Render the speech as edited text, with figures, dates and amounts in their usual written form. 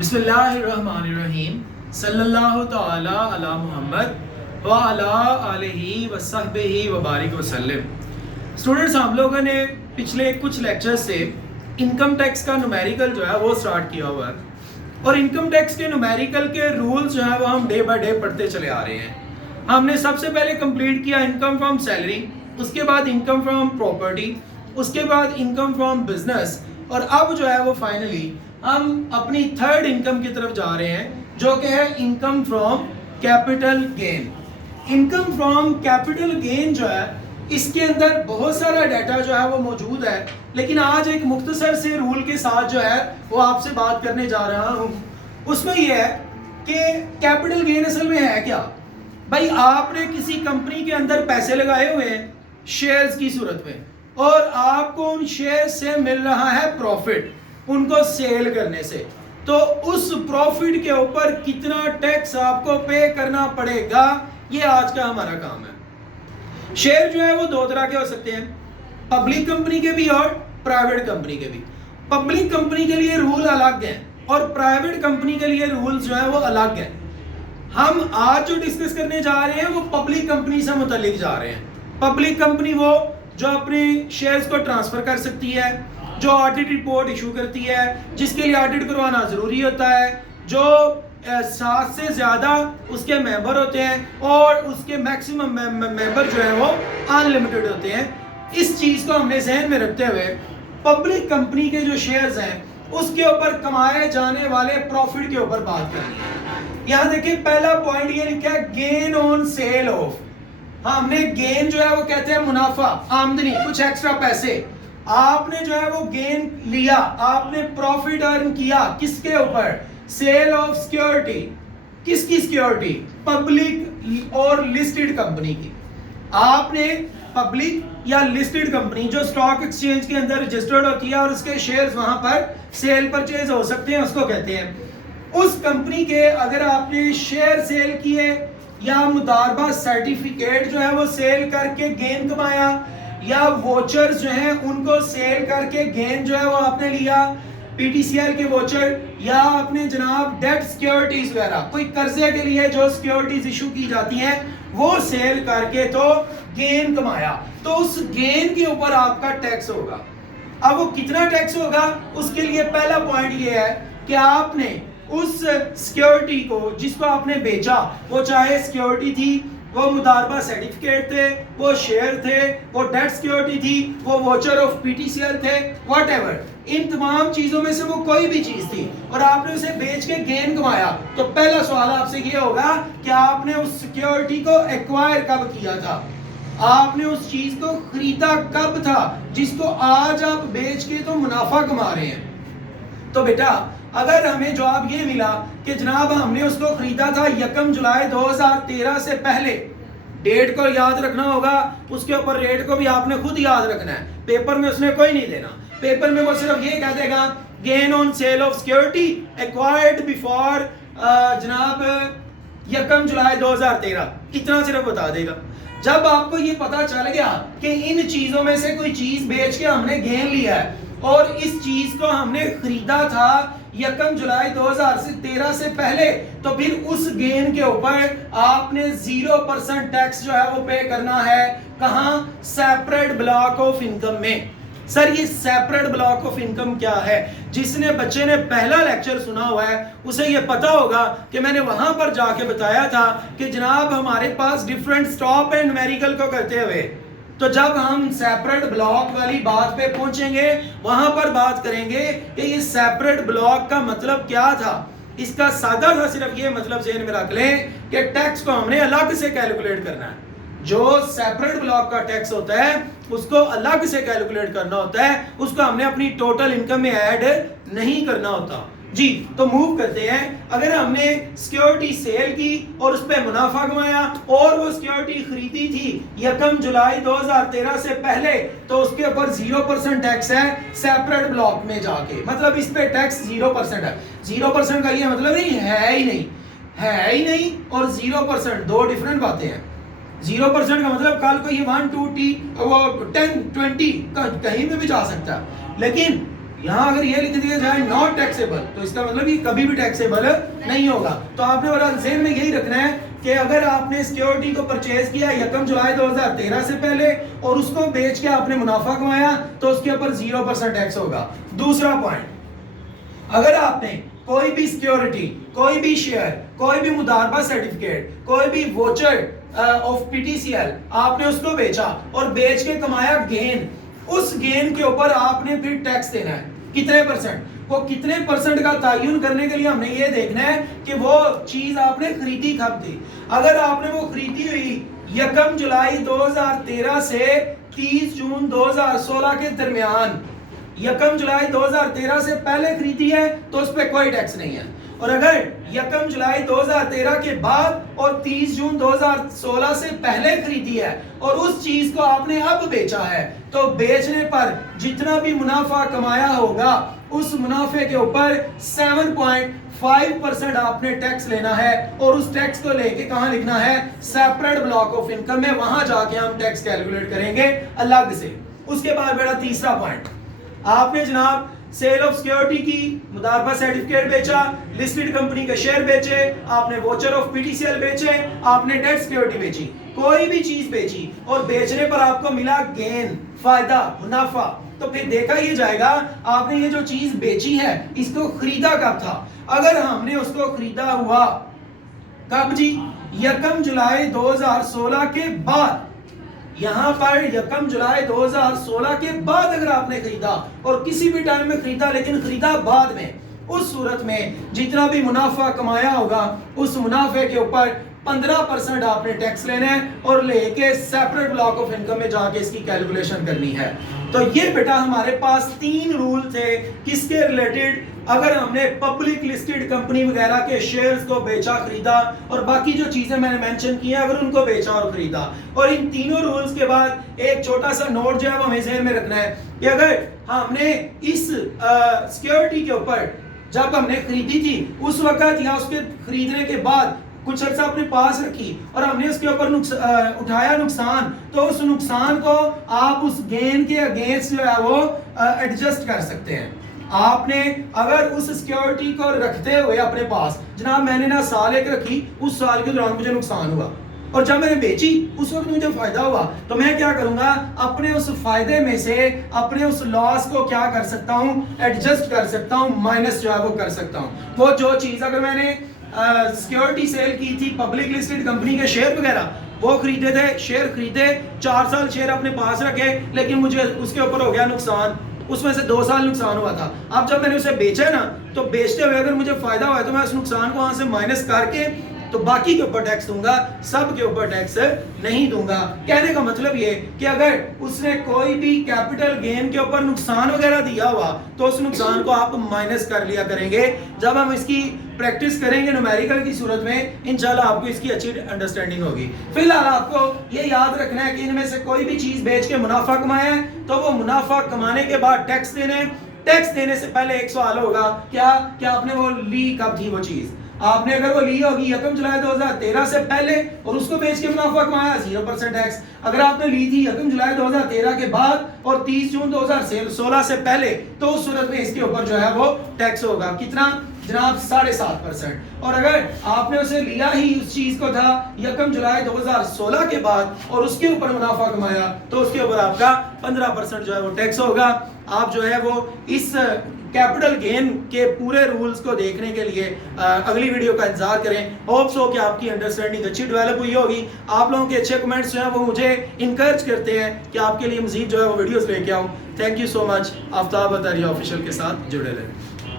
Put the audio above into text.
بسم اللہ الرحمن الرحیم صلی اللہ تعالی علی محمد وعلی آلہ وصحبہ وبارک وسلم۔ اسٹوڈنٹس، ہم لوگوں نے پچھلے کچھ لیکچر سے انکم ٹیکس کا نومیریکل جو ہے وہ سٹارٹ کیا ہوا ہے، اور انکم ٹیکس کے نومیریکل کے رولز جو ہے وہ ہم ڈے بائی ڈے پڑھتے چلے آ رہے ہیں۔ ہم نے سب سے پہلے کمپلیٹ کیا انکم فرام سیلری، اس کے بعد انکم فرام پراپرٹی، اس کے بعد انکم فرام بزنس، اور اب جو ہے وہ فائنلی ہم اپنی تھرڈ انکم کی طرف جا رہے ہیں جو کہ ہے income from capital gain. Income from capital gain جو ہے اس کے اندر بہت سارا ڈیٹا جو ہے وہ موجود ہے، لیکن آج ایک مختصر سے رول کے ساتھ جو ہے وہ آپ سے بات کرنے جا رہا ہوں۔ اس میں یہ ہے کہ کیپٹل گین اصل میں ہے کیا؟ بھائی آپ نے کسی کمپنی کے اندر پیسے لگائے ہوئے ہیں شیئرز کی صورت میں، اور آپ کو ان شیئر سے مل رہا ہے پروفٹ ان کو سیل کرنے سے، تو اس پروفٹ کے اوپر کتنا ٹیکس آپ کو پے کرنا پڑے گا، یہ آج کا ہمارا کام ہے۔ شیئر جو ہے وہ دو طرح کے ہو سکتے ہیں، پبلک کمپنی کے بھی اور پرائیویٹ کمپنی کے بھی۔ پبلک کمپنی کے لیے رول الگ ہیں اور پرائیویٹ کمپنی کے لیے رولز جو ہے وہ الگ ہیں۔ ہم آج جو ڈسکس کرنے جا رہے ہیں وہ پبلک کمپنی سے متعلق جا رہے ہیں۔ پبلک کمپنی وہ جو اپنے شیئرز کو ٹرانسفر کر سکتی ہے، جو آڈٹ رپورٹ ایشو کرتی ہے، جس کے لیے آڈٹ کروانا ضروری ہوتا ہے، جو 7 سے زیادہ اس کے ممبر ہوتے ہیں اور اس کے میکسیمم ممبر جو ہیں وہ ان لمیٹڈ ہوتے ہیں۔ اس چیز کو ہم نے ذہن میں رکھتے ہوئے پبلک کمپنی کے جو شیئرز ہیں اس کے اوپر کمائے جانے والے پروفٹ کے اوپر بات کرنی ہے۔ یہاں دیکھیں پہلا پوائنٹ یہ لکھا ہے گین آن سیل آف۔ ہم نے گین جو ہے وہ کہتے ہیں منافع، آمدنی، کچھ ایکسٹرا پیسے آپ نے جو ہے وہ گین لیا، آپ نے پروفٹ ارن کیا کس کے اوپر؟ Sale of security. کس کی سیکیورٹی؟ پبلک اور لسٹڈ کمپنی کی۔ آپ نے پبلک یا لسٹڈ کمپنی جو اسٹاک ایکسچینج کے اندر رجسٹرڈ ہوتی ہے اور اس کے شیئرز وہاں پر سیل پرچیز ہو سکتے ہیں، اس کو کہتے ہیں۔ اس کمپنی کے اگر آپ نے شیئر سیل کیے یا مضاربہ سرٹیفکیٹ جو ہے وہ سیل کر کے گین کمایا، یا ووچرز جو ہیں ان کو سیل کر کے گین جو ہے وہ آپ نے لیا، پی ٹی سی ایل کے ووچر، یا اپنے جناب ڈیٹ سیکیورٹیز وغیرہ، کوئی قرضے کے لیے جو سیکیورٹیز ایشو کی جاتی ہیں وہ سیل کر کے تو گین کمایا، تو اس گین کے اوپر آپ کا ٹیکس ہوگا۔ اب وہ کتنا ٹیکس ہوگا اس کے لیے پہلا پوائنٹ یہ ہے کہ آپ نے اس سیکیورٹی کو جس کو آپ نے بیچا، وہ چاہے سیکیورٹی تھی، وہ مضاربہ سرٹیفکیٹ تھے، وہ شیئر تھے، وہ ڈیٹ سیکیورٹی تھی، وہ ووچر آف پی ٹی سی ایل تھے، واٹ ایور، ان تمام چیزوں میں سے وہ کوئی بھی چیز تھی اور آپ نے اسے بیچ کے گین کمایا، تو پہلا سوال آپ سے یہ ہوگا کہ آپ نے اس سیکیورٹی کو ایکوائر کب کیا تھا، آپ نے اس چیز کو خریدا کب تھا جس کو آج آپ بیچ کے تو منافع کما رہے ہیں۔ تو بیٹا اگر ہمیں جواب یہ ملا کہ جناب ہم نے اس کو خریدا تھا 1 جولائی 2013 سے پہلے، ڈیٹ کو یاد رکھنا ہوگا، اس کے اوپر ریٹ کو بھی آپ نے خود یاد رکھنا ہے، پیپر میں اس نے کوئی نہیں دینا۔ پیپر میں وہ صرف یہ کہہ دے گا gain on sale of security acquired before جناب 1 جولائی 2013، اتنا صرف بتا دے گا۔ جب آپ کو یہ پتا چل گیا کہ ان چیزوں میں سے کوئی چیز بیچ کے ہم نے گین لیا ہے اور اس چیز کو ہم نے خریدا تھا 1 جولائی 2013 سے پہلے، تو پھر اس گین کے اوپر آپ نے 0% ٹیکس جو ہے وہ پے کرنا ہے۔ کہاں؟ سیپریٹ بلاک آف انکم میں۔ سر یہ سیپریٹ بلاک آف انکم کیا ہے؟ جس نے بچے نے پہلا لیکچر سنا ہوا ہے اسے یہ پتا ہوگا کہ میں نے وہاں پر جا کے بتایا تھا کہ جناب ہمارے پاس ڈیفرنٹ سٹاپ اینڈ نومیریکل کو کرتے ہوئے، تو جب ہم سیپریٹ بلاک والی بات پہ پہنچیں گے وہاں پر بات کریں گے کہ یہ سیپریٹ بلاک کا مطلب کیا تھا۔ اس کا سادہ تھا صرف یہ مطلب ذہن میں رکھ لیں کہ ٹیکس کو ہم نے الگ سے کیلکولیٹ کرنا ہے، جو سیپریٹ بلاک کا ٹیکس ہوتا ہے اس کو الگ سے کیلکولیٹ کرنا ہوتا ہے، اس کو ہم نے اپنی ٹوٹل انکم میں ایڈ نہیں کرنا ہوتا۔ جی تو موو کرتے ہیں۔ اگر ہم نے سیکیورٹی سیل کی اور اس پہ منافع کمایا اور وہ سیکیورٹی خریدی تھی 1 جولائی 2013 سے پہلے، تو اس کے اوپر 0% ٹیکس ہے سیپریٹ بلاک میں جا کے، مطلب اس پہ ٹیکس 0% ہے۔ 0% کا یہ مطلب نہیں ہے ہی نہیں، ہے ہی نہیں اور 0% دو ڈیفرنٹ باتیں ہیں۔ 0% کا مطلب کل کو یہ 1 2 10 20 کہیں میں بھی جا سکتا ہے، لیکن یہاں اگر یہ لکھ دیا جائے ناٹ ٹیکسیبل تو اس کا مطلب یہ کبھی بھی ٹیکسیبل نہیں ہوگا. تو آپ نے بڑا ذہن میں یہی رکھنا ہے کہ اگر آپ نے سیکیورٹی کو پرچیز کیا 1 جولائی 2013 سے پہلے اور اس کو بیچ کے آپ نے منافع کمایا تو اس کے اوپر 0% ٹیکس ہوگا. دوسرا پوائنٹ, اگر آپ نے کوئی بھی سیکیورٹی, کوئی بھی شیئر, کوئی بھی مضاربہ سرٹیفکیٹ, کوئی بھی ووچر آف PTCL آپ نے اس کو بیچا اور بیچ کے کمایا گین, اس گین کے اوپر آپ نے پھر ٹیکس دینا ہے. کتنے پرسنٹ؟ وہ کتنے پرسنٹ کا تعین کرنے کے لیے ہم نے یہ دیکھنا ہے کہ وہ چیز آپ نے خریدی کب تھی. اگر آپ نے وہ خریدی ہوئی 1 جولائی 2013 سے 30 جون 2016 کے درمیان, 1 جولائی 2013 سے پہلے خریدی ہے تو اس پہ کوئی ٹیکس نہیں ہے. اور اگر 1 جولائی 2013 کے بعد اور 30 جون 2016 سے پہلے خریدی ہے اور اس چیز کو آپ نے اب بیچا ہے تو بیچنے پر جتنا بھی منافع کمایا ہوگا اس منافع کے اوپر 7.5% آپ نے ٹیکس لینا ہے. اور اس ٹیکس کو لے کے کہاں لکھنا ہے؟ سیپریٹ بلاک آف انکم میں, وہاں جا کے ہم ٹیکس کیلکولیٹ کریں گے الگ سے. اس کے بعد میرا تیسرا پوائنٹ, آپ نے جناب سیل آف سیکیورٹی کی, مضاربہ سرٹیفکیٹ بیچا, لسٹڈ کمپنی کے شیئر بیچے, آپ نے ووچر آف PTCL بیچے, آپ نے ڈیٹ سیکیورٹی بیچی, کوئی بھی چیز بیچی اور بیچنے پر آپ کو ملا گین, فائدہ, منافع, تو پھر دیکھا یہ جائے گا آپ نے یہ جو چیز بیچی ہے اس کو خریدا کب تھا. اگر ہم نے اس کو خریدا ہوا کب جی؟ 1 جولائی 2016 کے بعد. یہاں پر 1 جولائی 2016 کے بعد اگر آپ نے خریدا اور کسی بھی ٹائم میں خریدا لیکن خریدا بعد میں, اس صورت میں جتنا بھی منافع کمایا ہوگا اس منافع کے اوپر 15% آپ نے ٹیکس لینا ہے اور لے کے سیپریٹ بلاک آف انکم میں جا کے اس کی کیلکولیشن کرنی ہے. تو یہ بیٹا ہمارے پاس 3 رول تھے کس کے ریلیٹڈ, اگر ہم نے پبلک لسٹڈ کمپنی وغیرہ کے شیئرز کو بیچا, خریدا, اور باقی جو چیزیں میں نے مینشن کی ہیں اگر ان کو بیچا اور خریدا. اور ان تینوں رولز کے بعد ایک چھوٹا سا نوٹ جو ہے وہ ہمیں ذہن میں رکھنا ہے کہ اگر ہم نے اس سیکیورٹی کے اوپر جب ہم نے خریدی تھی اس وقت یا اس کے خریدنے کے بعد کچھ عرصہ اپنے پاس رکھی اور ہم نے اس کے اوپر اٹھایا نقصان, تو اس نقصان کو آپ اس گین کے اگینسٹ جو ہے وہ ایڈجسٹ کر سکتے ہیں. آپ نے اگر اس سیکیورٹی کو رکھتے ہوئے اپنے پاس, جناب میں نے نا سال ایک رکھی, اس سال کے دوران مجھے نقصان ہوا اور جب میں نے بیچی اس وقت مجھے فائدہ ہوا, تو میں کیا کروں گا, اپنے اس فائدے میں سے اپنے اس لاس کو کیا کر سکتا ہوں, ایڈجسٹ کر سکتا ہوں, مائنس جو ہے وہ کر سکتا ہوں. وہ جو چیز اگر میں نے سیکیورٹی سیل کی تھی پبلک لسٹڈ کمپنی کے شیئر وغیرہ, وہ خریدے تھے, شیئر خریدے, 4 سال شیئر اپنے پاس رکھے, لیکن مجھے اس کے اوپر ہو گیا نقصان, اس میں سے 2 سال نقصان ہوا تھا. اب جب میں نے اسے بیچا ہے نا, تو بیچتے ہوئے اگر مجھے فائدہ ہوا ہے تو میں اس نقصان کو وہاں سے مائنس کر کے تو باقی کے اوپر ٹیکس دوں گا, سب کے اوپر ٹیکس نہیں دوں گا. کہنے کا مطلب یہ کہ اگر اس نے کوئی بھی کیپٹل گین کے اوپر نقصان وغیرہ دیا ہوا تو اس نقصان کو آپ مائنس کر لیا کریں گے. جب ہم اس کی پریکٹس کریں گے نومیریکل کی صورت میں, انشاءاللہ آپ کو اس کی اچھی انڈرسٹینڈنگ ہوگی. فی الحال آپ کو یہ یاد رکھنا ہے کہ ان میں سے کوئی بھی چیز بیچ کے منافع کمایا ہے تو وہ منافع کمانے کے بعد ٹیکس دینے ہیں. ٹیکس دینے سے پہلے ایک سوال ہوگا, کیا آپ نے وہ لی کب تھی وہ چیز؟ آپ نے اگر وہ لی ہوگی 1 جولائی 2013 سے پہلے اور اس کو بیچ کے منافع کمایا, 0% ٹیکس. اگر آپ نے لی تھی 1 جولائی 2013 کے بعد اور 30 جون 2016 سے پہلے, تو اس صورت میں اس کے اوپر جو ہے وہ ٹیکس ہوگا. کتنا جناب؟ 7.5%. اور اگر آپ نے اسے لیا ہی اس چیز کو تھا 1 جولائی 2016 کے بعد اور اس کے اوپر منافع کمایا تو اس کے اوپر آپ کا 15% جو ہے وہ ٹیکس ہوگا. آپ جو ہے وہ اس کیپٹل گین کے پورے رولز کو دیکھنے کے لیے اگلی ویڈیو کا انتظار کریں. ہوپس ہو کہ آپ کی انڈرسٹینڈنگ اچھی ڈیولپ ہوئی ہوگی. آپ لوگوں کے اچھے کمنٹس جو ہیں وہ مجھے انکریج کرتے ہیں کہ آپ کے لیے مزید جو ہے وہ ویڈیوز لے کے آؤں. Thank you so much. Aftab Ataria official کے ساتھ جڑے رہیں.